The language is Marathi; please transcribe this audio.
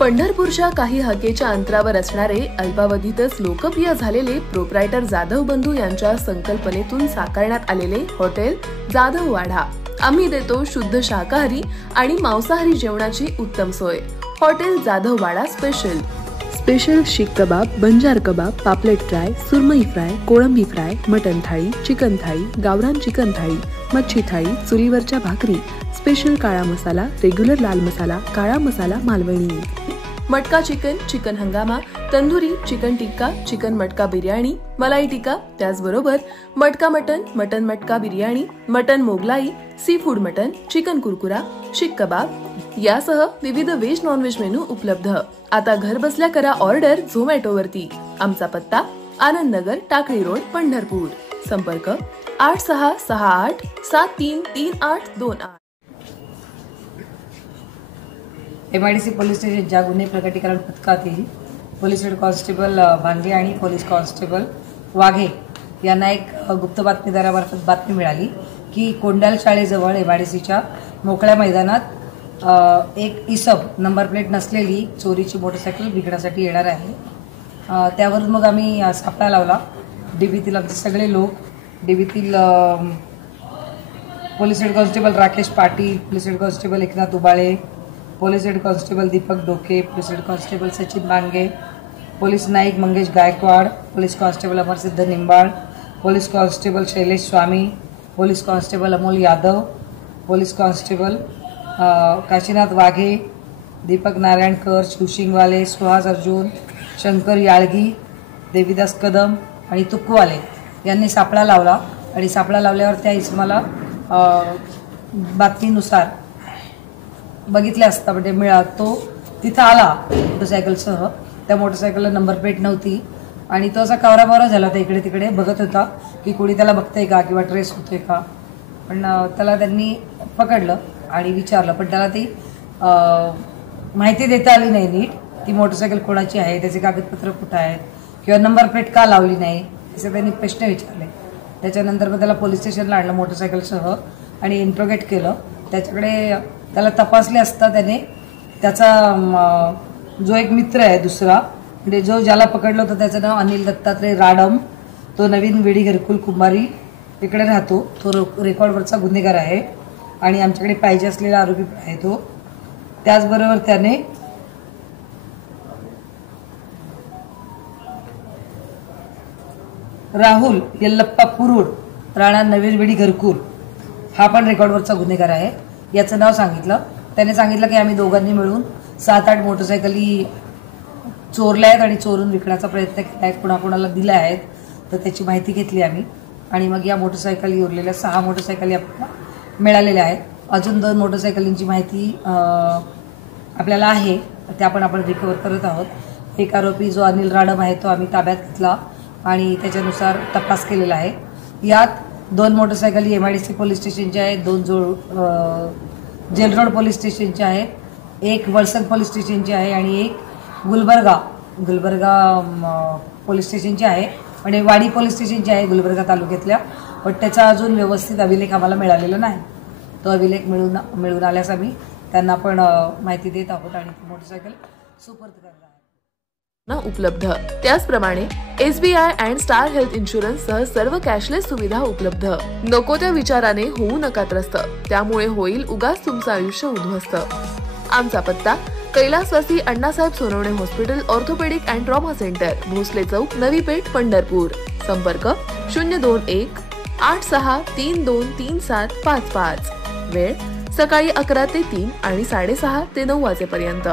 पंढरपूरच्या काही हाकेच्या अंतरावर असणारे अल्पावधीतच लोकप्रिय झालेले प्रोप्रायटर जाधव बंधू यांच्या संकल्पनेतून साकारण्यात आलेले हॉटेल जाधव वाडा। आम्ही देतो शुद्ध शाकाहारी आणि मांसाहारी जेवणाची उत्तम सोय। हॉटेल जाधव वाडा स्पेशल शीख कबाब, बंजार कबाब, पापलेट फ्राय, सुरमई फ्राय, कोळंबी फ्राय, मटन थाळी, चिकन थाळी, गावरान चिकन थाळी, मच्छी थाळी, चुलीवरच्या भाकरी, स्पेशल काळा मसाला, रेग्युलर लाल मसाला, काळा मसाला मालवणी, मटका चिकन, चिकन हंगामा, तंदुरी, चिकन टिक्का, चिकन मटका बिर्याणी, मलाई टिक्का, त्याचबरोबर मटका मटन, मटन मटका biryani, mutton Mughlai, seafood mutton, chicken कुरकुरा, शीख कबाब यासह विविध व्हेज नॉन व्हेज मेनू उपलब्ध। आता घर बसल्या करा ऑर्डर झोमॅटो वरती। आमचा पत्ता आनंद नगर, टाकळी रोड, पंढरपूर। संपर्क 8668733828। MIDC पोलीस स्टेशनच्या गुन्हे प्रकटीकरण पथकातील पोलीस हेड कॉन्स्टेबल भांगे आणि पोलीस कॉन्स्टेबल वाघे यांना एक गुप्त बातमीदारामार्फत बातमी मिळाली की कोंडाल शाळेजवळ MIDCच्या मोकळ्या मैदानात एक इसम नंबर प्लेट नसलेली चोरीची मोटरसायकल विकण्यासाठी येणार आहे। त्यावरून मग आम्ही सापळा लावला। डीबीतील आमचे सगळे लोक, डीबीतील police head constable Rakesh Patil, police head constable Eknath Ubale, police head constable Deepak Doke, police head constable Sachin Bange, police Naik Mangesh Gaikwad, police constable Amarsiddh Nimbal, police constable Shailesh Swami, police constable Amol Yadav, police constable Kashinath Waghe, Deepak Narayankar, Shivshingwale, Suhas Arjun, Shankar Yalgi, Devidas Kadam आणि तुकवाले यांनी सापळा लावला। आणि सापळा लावल्यावर त्या इसमाला बातमीनुसार बघितले असता म्हणजे तो तिथं आला मोटरसायकलसह। त्या मोटरसायकलला नंबर प्लेट नव्हती आणि तो असा कावराबावरा झाला होता, इकडे तिकडे बघत होता की कोणी त्याला बघतंय का किंवा ट्रेस होतोय का। पण त्याला त्यांनी पकडलं आणि विचारलं, पण त्याला ती माहिती देता आली नाही नीट, ती मोटरसायकल कोणाची आहे, त्याचे कागदपत्र कुठं आहेत किंवा नंबर प्लेट का लावली नाही असे त्यांनी प्रश्न विचारले। त्याच्यानंतर मग त्याला पोलीस स्टेशनला आणलं मोटरसायकलसह आणि इंट्रोगेट केलं। त्याच्याकडे त्याला तपासले असता त्याने त्याचा जो एक मित्र आहे दुसरा, म्हणजे ज्याला पकडलं होतं त्याचं नाव अनिल दत्तात्रय राडम, तो नवीन विडी घरकुल कुंभारी इकडे राहतो, तो रेकॉर्डवरचा गुन्हेगार आहे आणि आमच्याकडे पाहिजे असलेला आरोपी आहे तो। त्याचबरोबर त्याने राहुल यल्लप्पा पुरुड, राणा नवीन विडी घरकुल, हा पण रेकॉर्डवरचा गुन्हेगार आहे, याचं नाव सांगितलं। त्याने सांगितलं की आम्ही दोघांनी मिळून 7-8 मोटरसायकली चोरल्या आहेत आणि चोरून विकण्याचा प्रयत्न केला आहे, कोणाकोणाला दिल्या आहेत, तर त्याची माहिती घेतली आम्ही। आणि मग या मोटरसायकली उरलेल्या 6 मोटरसायकली आपल्याला मिळालेल्या आहेत। अजून 2 मोटरसायकलींची माहिती आपल्याला आहे, त्या पण आपण रिकवर करत आहोत। एक आरोपी जो अनिल राडम आहे तो आम्ही ताब्यात घेतला आणि त्याच्यानुसार तपास केलेला आहे। यात 2 मोटरसायकली MIDC पोलीस स्टेशनच्या आहेत, 2 जेल रोड पोलीस स्टेशनचे आहेत, 1 वळसंग पोलीस स्टेशनची आहे आणि 1 गुलबर्गा पोलीस स्टेशनची आहे, म्हणजे वाडी पोलीस स्टेशनची आहे गुलबर्गा तालुक्यातल्या। पण त्याचा अजून व्यवस्थित अभिलेख आम्हाला मिळालेला नाही, तो अभिलेख मिळून आल्यास आम्ही त्यांना पण माहिती देत आहोत आणि मोटरसायकल सुपूर्द करणार आहे उपलब्ध। त्याचप्रमाणे SBI and star health insurance सह सर्व कॅशलेस सुविधा उपलब्ध। नको त्या विचाराने होऊ नका त्रस्त, त्यामुळे होईल उगाच तुमचं आयुष्य उद्ध्वस्त। आमचा पत्ता कैलासवासी Annasaheb Sonawane hospital, orthopaedic and trauma centre, Bhosale Chowk, Navi Peth, Pandharpur. संपर्क 021-86323755। वेळ सकाळी 11 ते 3 आणि 6:30 ते 9 वाजेपर्यंत।